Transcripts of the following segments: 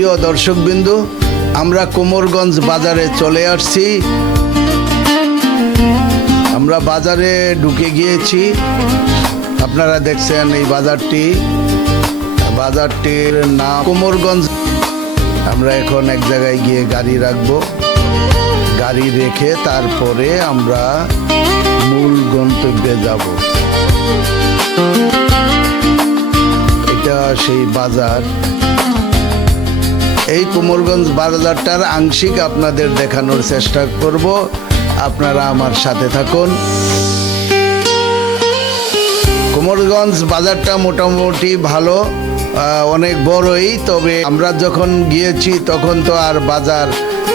প্রিয় দর্শকবৃন্দু, আমরা কোমরগঞ্জ বাজারে চলে আসছি। আমরা বাজারে ঢুকে গিয়েছি। আপনারা দেখছেন এই বাজারটির নাম কোমরগঞ্জ। আমরা এখন এক জায়গায় গিয়ে গাড়ি রাখবো। গাড়ি রেখে তারপরে আমরা মূল গন্তব্যে যাব। এটা সেই বাজার। এই কোমরগঞ্জ বাজারটার আংশিক আপনাদের দেখানোর চেষ্টা করব। আপনারা আমার সাথে থাকুন। কোমরগঞ্জ বাজারটা মোটামুটি ভালো, অনেক বড়ই। তবে আমরা যখন গিয়েছি তখন তো আর বাজার,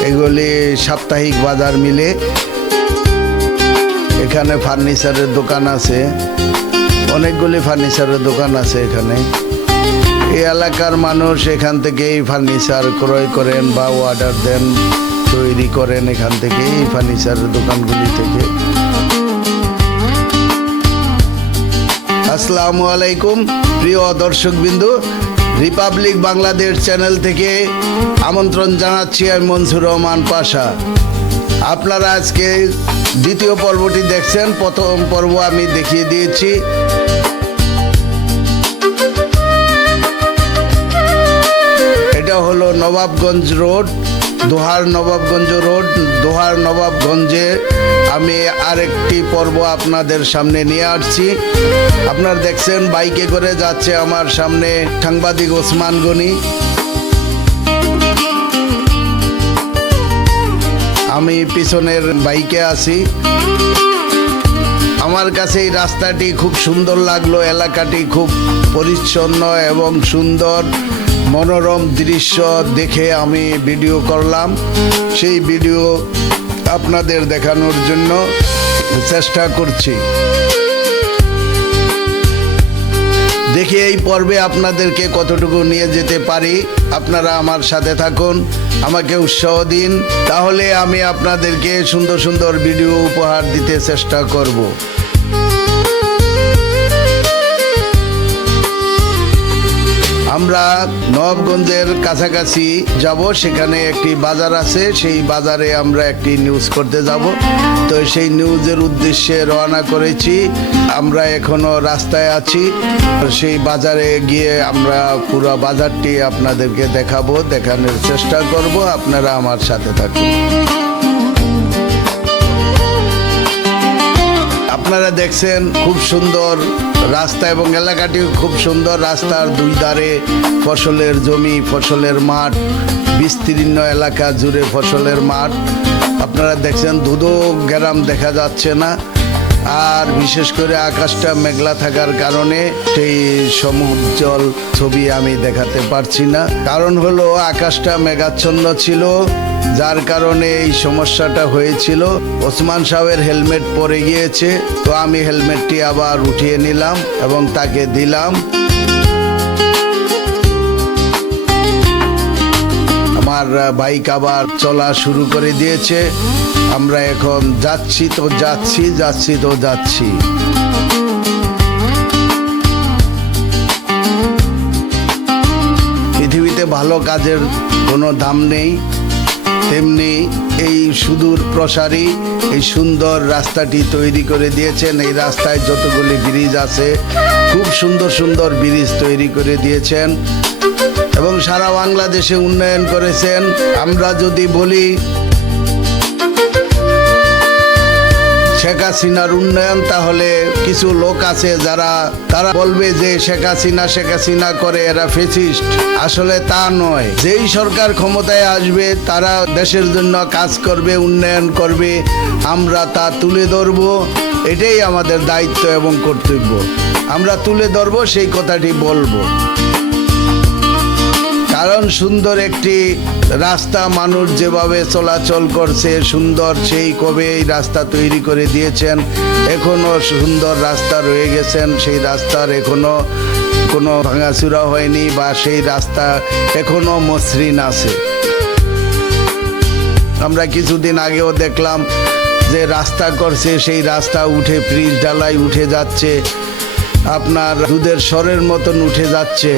এগুলি সাপ্তাহিক বাজার মিলে। এখানে ফার্নিচারের দোকান আছে, অনেকগুলি ফার্নিচারের দোকান আছে এখানে। এই এলাকার মানুষ এখান থেকে এই ফার্নিচার ক্রয় করেন বা অর্ডার দেন, তৈরি করেন এখান থেকে, এই ফার্নিচারের দোকানগুলি থেকে। আসসালামু আলাইকুম প্রিয় দর্শকবৃন্দু, রিপাবলিক বাংলাদেশ চ্যানেল থেকে আমন্ত্রণ জানাচ্ছি আমি মনসুর রহমান পাশা। আপনারা আজকে দ্বিতীয় পর্বটি দেখছেন। প্রথম পর্ব আমি দেখিয়ে দিয়েছি। এটা হলো নবাবগঞ্জ রোড, দোহার নবাবগঞ্জ রোড। দোহার নবাবগঞ্জে আমি আরেকটি পর্ব আপনাদের সামনে নিয়ে আসছি। আপনারা দেখছেন বাইকে করে যাচ্ছে আমার সামনে সাংবাদিক ওসমান গনি। আমি পিছনের বাইকে আছি। আমার কাছে এই রাস্তাটি খুব সুন্দর লাগলো। এলাকাটি খুব পরিচ্ছন্ন এবং সুন্দর, মনোরম দৃশ্য দেখে আমি ভিডিও করলাম। সেই ভিডিও আপনাদের দেখানোর জন্য চেষ্টা করছি। দেখি এই পর্বে আপনাদেরকে কতটুকু নিয়ে যেতে পারি। আপনারা আমার সাথে থাকুন, আমাকে উৎসাহ দিন, তাহলে আমি আপনাদেরকে সুন্দর সুন্দর ভিডিও উপহার দিতে চেষ্টা করব। আমরা নবাবগঞ্জের কাছাকাছি যাব। সেখানে একটি বাজার আছে, সেই বাজারে আমরা একটি নিউজ করতে যাব। তো সেই নিউজের উদ্দেশ্যে রওনা করেছি। আমরা এখনো রাস্তায় আছি। সেই বাজারে গিয়ে আমরা পুরো বাজারটি আপনাদেরকে দেখাবো, দেখানোর চেষ্টা করব। আপনারা আমার সাথে থাকুন। আপনারা দেখছেন খুব সুন্দর রাস্তা এবং এলাকাটি খুব সুন্দর। রাস্তার দুই ধারে ফসলের জমি, ফসলের মাঠ, বিস্তীর্ণ এলাকা জুড়ে ফসলের মাঠ। আপনারা দেখছেন ধুধো গ্রাম দেখা যাচ্ছে না। আর বিশেষ করে আকাশটা মেঘলা থাকার কারণে সেই সমুজ্জ্বল ছবি আমি দেখাতে পারছি না। কারণ হলো আকাশটা মেঘাচ্ছন্ন ছিল, যার কারণে এই সমস্যাটা হয়েছিল। ওসমান সাহেবের হেলমেট পরে গিয়েছে, তো আমি হেলমেটটি আবার উঠিয়ে নিলাম এবং তাকে দিলাম। আমার বাইক আবার চলা শুরু করে দিয়েছে। আমরা এখন যাচ্ছি তো যাচ্ছি। পৃথিবীতে ভালো কাজের কোনো দাম নেই, তেমনি এই সুদূর প্রসারী এই সুন্দর রাস্তাটি তৈরি করে দিয়েছেন। এই রাস্তায় যতগুলি ব্রিজ আছে, খুব সুন্দর সুন্দর ব্রিজ তৈরি করে দিয়েছেন এবং সারা বাংলাদেশে উন্নয়ন করেছেন। আমরা যদি বলি শেখ হাসিনার উন্নয়ন, তাহলে কিছু লোক আছে তারা বলবে যে শেখ হাসিনা করে, এরা ফ্যাসিস্ট। আসলে তা নয়। যেই সরকার ক্ষমতায় আসবে তারা দেশের জন্য কাজ করবে, উন্নয়ন করবে, আমরা তা তুলে ধরব। এটাই আমাদের দায়িত্ব এবং কর্তব্য। আমরা তুলে ধরব, সেই কথাটি বলবো। কারণ সুন্দর একটি রাস্তা, মানুষ যেভাবে চলাচল করছে সুন্দর, সেই কবে এই রাস্তা তৈরি করে দিয়েছেন। এখনো সুন্দর রাস্তা রয়ে গেছেন, সেই রাস্তার এখনো কোনো ভাঙাচুরা হয়নি বা সেই রাস্তা এখনো মসৃণ আছে। আমরা কিছুদিন আগেও দেখলাম যে রাস্তা করছে, সেই রাস্তা উঠে পিচ ঢালাই উঠে যাচ্ছে। আপনার দুধের স্বরের মতন উঠে যাচ্ছে।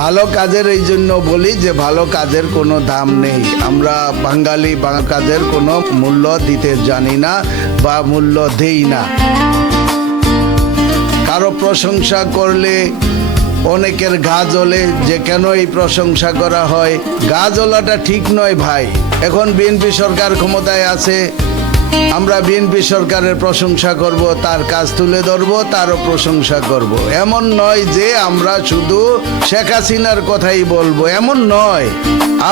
ভালো কাজের এই জন্য বলি যে ভালো কাজের কোনো দাম নেই। আমরা বাঙালি কাজের কোনো মূল্য দিতে জানি না বা মূল্য দেই না। কারো প্রশংসা করলে অনেকের গা জ্বলে যে কেন এই প্রশংসা করা হয়। গা জ্বলাটা ঠিক নয় ভাই। এখন বিএনপি সরকার ক্ষমতায় আছে, আমরা বিএনপি সরকারের প্রশংসা করব, তার কাজ তুলে ধরবো, তারও প্রশংসা করব। এমন নয় যে আমরা শুধু শেখ হাসিনার কথাই বলবো, এমন নয়।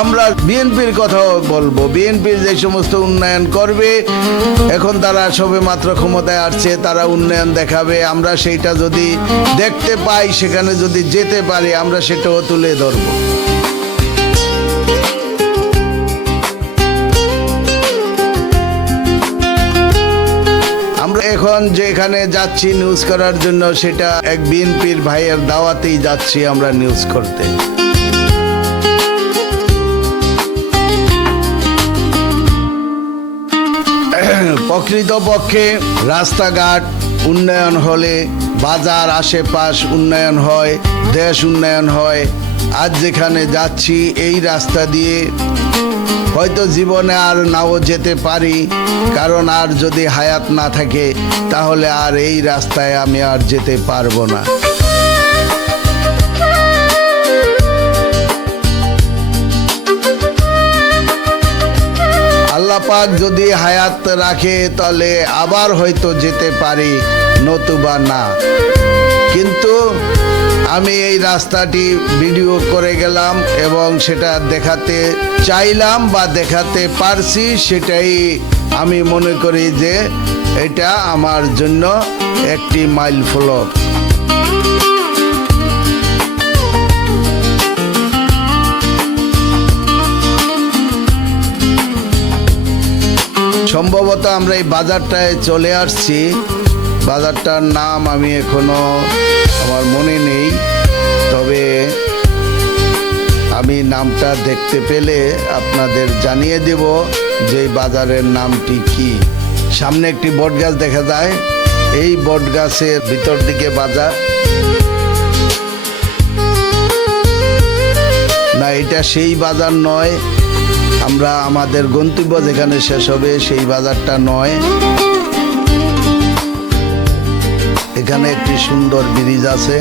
আমরা বিএনপির কথাও বলবো। বিএনপির যে সমস্ত উন্নয়ন করবে, এখন তারা সবে মাত্র ক্ষমতায় আসছে, তারা উন্নয়ন দেখাবে। আমরা সেইটা যদি দেখতে পাই, সেখানে যদি যেতে পারি, আমরা সেটাও তুলে ধরবো। আমরা এখন যেখানে যাচ্ছি নিউজ করার জন্য, সেটা এক বিএনপির ভাইয়ের দাওয়াতেই যাচ্ছি আমরা নিউজ করতে। প্রকৃতপক্ষে রাস্তাঘাট উন্নয়ন হলে বাজার আশেপাশ উন্নয়ন হয়, দেশ উন্নয়ন হয়। আজ যেখানে যাচ্ছি এই রাস্তা দিয়ে হয়তো জীবনে আর নাও যেতে পারি, কারণ আর যদি হায়াত না থাকে তাহলে আর এই রাস্তায় আমি আর যেতে পারবো না। আল্লাহ পাক যদি হায়াত রাখে তাহলে আবার হয়তো যেতে পারি, নতুবা না। কিন্তু আমি এই রাস্তাটি ভিডিও করে গেলাম এবং সেটা দেখাতে চাইলাম বা দেখাতে পারছি, সেটাই আমি মনে করি যে এটা আমার জন্য একটি মাইল ফলক। সম্ভবত আমরা এই বাজারটায় চলে আসছি। বাজারটার নাম আমি এখনো আমার মনে নেই, তবে আমি নামটা দেখতে পেলে আপনাদের জানিয়ে দেব যে বাজারের নামটি কি। সামনে একটি বট গাছ দেখা যায়, এই বট গাছের ভিতর দিকে বাজার। না, এটা সেই বাজার নয়। আমরা আমাদের গন্তব্য যেখানে শেষ হবে সেই বাজারটা নয়। এখানে একটি সুন্দর ব্রিজ আছে।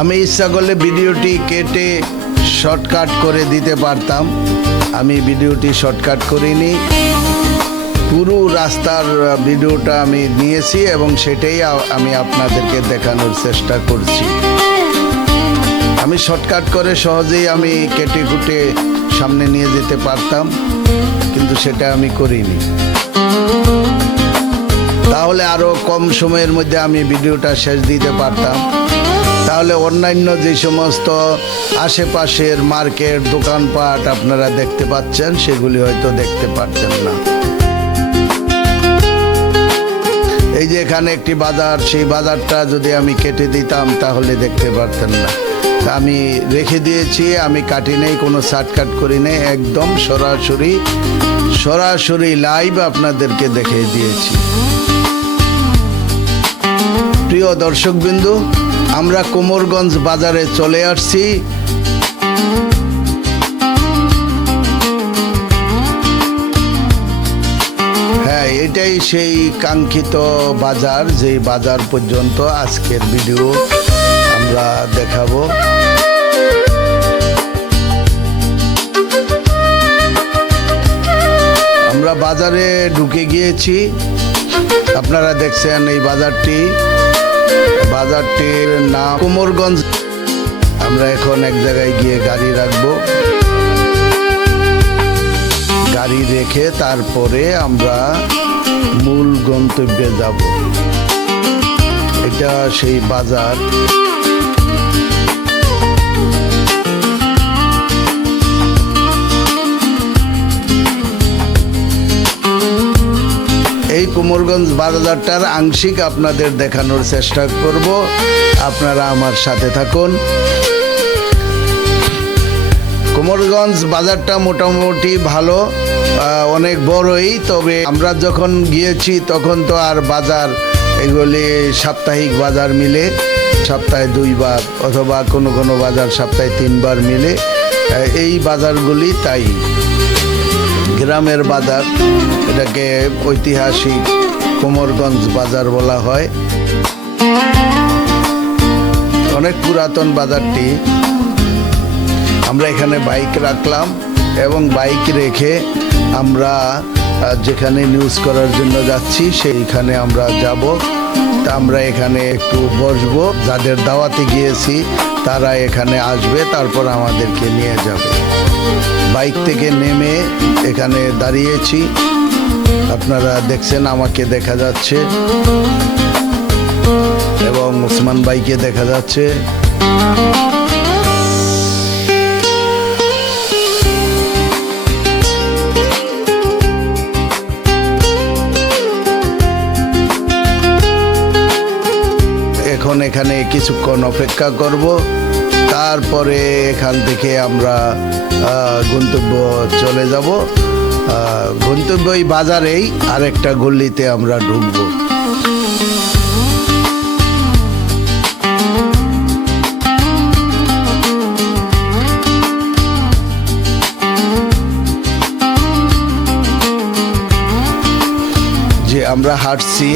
আমি ইচ্ছা করলে ভিডিওটি কেটে শর্টকাট করে দিতে পারতাম, আমি ভিডিওটি শর্টকাট করিনি। পুরো রাস্তার ভিডিওটা আমি নিয়েছি এবং সেটাই আমি আপনাদেরকে দেখানোর চেষ্টা করছি। আমি শর্টকাট করে সহজেই আমি কেটে কুটে সামনে নিয়ে যেতে পারতাম, কিন্তু সেটা আমি করিনি। তাহলে আরো কম সময়ের মধ্যে আমি ভিডিওটা শেষ দিতে পারতাম। তাহলে অন্যান্য যে সমস্ত আশেপাশের মার্কেট দোকানপাট আপনারা দেখতে পাচ্ছেন, সেগুলি হয়তো দেখতে পারতেন না। এই যে এখানে একটি বাজার, সেই বাজারটা যদি আমি কেটে দিতাম তাহলে দেখতে পারতেন না। আমি রেখে দিয়েছি, আমি কাটি নেই, কোনো শর্টকাট করি নেই, একদম সরাসরি লাইভ আপনাদেরকে দেখিয়ে দিয়েছি। প্রিয় দর্শকবৃন্দু, আমরা কোমরগঞ্জ বাজারে চলে আসছি। হ্যাঁ, এটাই সেই কাঙ্ক্ষিত বাজার, যে বাজার পর্যন্ত আজকের ভিডিও আমরা দেখাবো। আমরা বাজারে ঢুকে গিয়েছি। আপনারা দেখছেন এই বাজারটির নাম কোমরগঞ্জ। আমরা এখন এক জায়গায় গিয়ে গাড়ি রাখবো, গাড়ি রেখে তারপরে আমরা মূল গন্তব্যে যাব। এটা সেই বাজার। এই কোমরগঞ্জ বাজারটার আংশিক আপনাদের দেখানোর চেষ্টা করব, আপনারা আমার সাথে থাকুন। কোমরগঞ্জ বাজারটা মোটামুটি ভালো, অনেক বড়ই। তবে আমরা যখন গিয়েছি তখন তো আর বাজার এগুলি সাপ্তাহিক বাজার মিলে, সপ্তাহে 2 বার অথবা কোনো কোনো বাজার সপ্তাহে 3 বার মিলে। এই বাজারগুলি তাই গ্রামের বাজার, এটাকে ঐতিহাসিক কোমরগঞ্জ বাজার বলা হয়। অনেক পুরাতন বাজারটি। আমরা এখানে বাইক রাখলাম এবং বাইক রেখে আমরা যেখানে নিউজ করার জন্য যাচ্ছি সেইখানে আমরা যাব। তা আমরা এখানে একটু বসবো, যাদের দাওয়াতে গিয়েছি তারা এখানে আসবে, তারপর আমাদেরকে নিয়ে যাবে। বাইক থেকে নেমে এখানে দাঁড়িয়েছি, আপনারা দেখছেন আমাকে দেখা যাচ্ছে এবং ওসমান ভাইকে দেখা যাচ্ছে। এখন এখানে কিছুক্ষণ অপেক্ষা করব, তারপরে এখান থেকে আমরা গন্তব্য চলে যাব। গন্তব্য এই বাজারেই আরেকটা গল্লিতে আমরা ঢুকবো। যে আমরা হাঁটছি,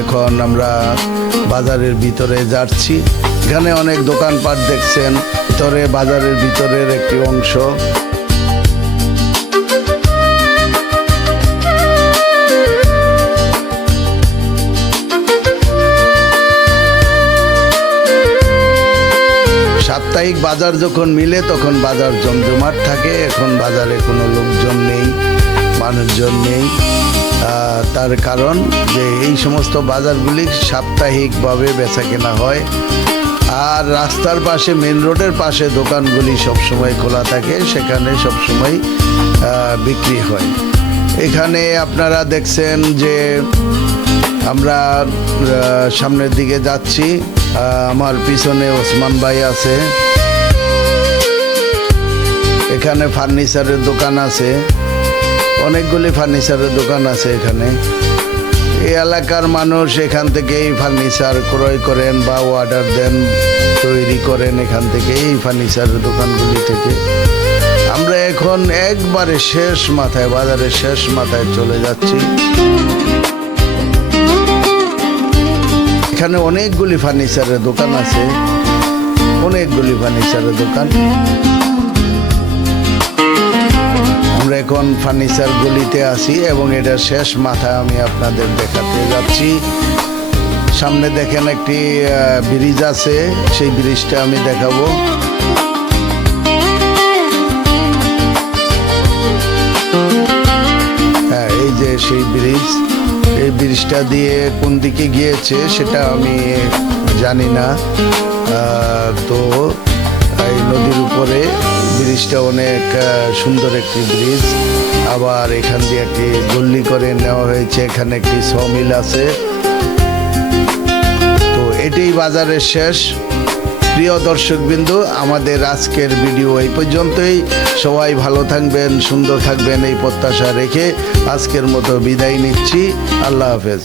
এখন আমরা বাজারের ভিতরে যাচ্ছি। এখানে অনেক দোকানপাট দেখছেন, ভিতরে বাজারের ভিতরের একটি অংশ। সাপ্তাহিক বাজার যখন মিলে তখন বাজার জমজমাট থাকে। এখন বাজারে কোনো লোকজন নেই, মানুষজন নেই। তার কারণ যে এই সমস্ত বাজারগুলি সাপ্তাহিকভাবে বেচা কেনা হয়, আর রাস্তার পাশে, মেন রোডের পাশে দোকানগুলি সবসময় খোলা থাকে, সেখানে সবসময় বিক্রি হয়। এখানে আপনারা দেখছেন যে আমরা সামনের দিকে যাচ্ছি, আমার পিছনে ওসমান ভাই আছে। এখানে ফার্নিচারের দোকান আছে, অনেকগুলি ফার্নিচারের দোকান আছে এখানে। এই এলাকার মানুষ এখান থেকেই ফার্নিচার ক্রয় করেন বা অর্ডার দেন, তৈরি করেন এখান থেকে, এই ফার্নিচারের দোকানগুলি থেকে। আমরা এখন একবারে শেষ মাথায়, বাজারের শেষ মাথায় চলে যাচ্ছি। এখানে অনেকগুলি ফার্নিচারের দোকান আছে, অনেকগুলি ফার্নিচারের দোকান। আমরা এখন ফার্নিচার গলিতে আছি এবং এটা শেষ মাথায় আমি আপনাদের দেখাতে যাচ্ছি। সামনে দেখেন একটি ব্রিজ আছে, সেই ব্রিজটা আমি দেখাবো। হ্যাঁ, এই যে সেই ব্রিজ, এই ব্রিজটা দিয়ে কোন দিকে গিয়েছে সেটা আমি জানি না। তো এই নদীর উপরে ব্রিজটা অনেক সুন্দর একটি ব্রিজ। আবার এখান দিয়ে একটি গল্লি করে নেওয়া হয়েছে, এখানে একটি সমিল আছে। তো এটাই বাজারের শেষ। প্রিয় দর্শকবৃন্দু, আমাদের আজকের ভিডিও এই পর্যন্তই। সবাই ভালো থাকবেন, সুন্দর থাকবেন এই প্রত্যাশা রেখে আজকের মতো বিদায় নিচ্ছি। আল্লাহ হাফেজ।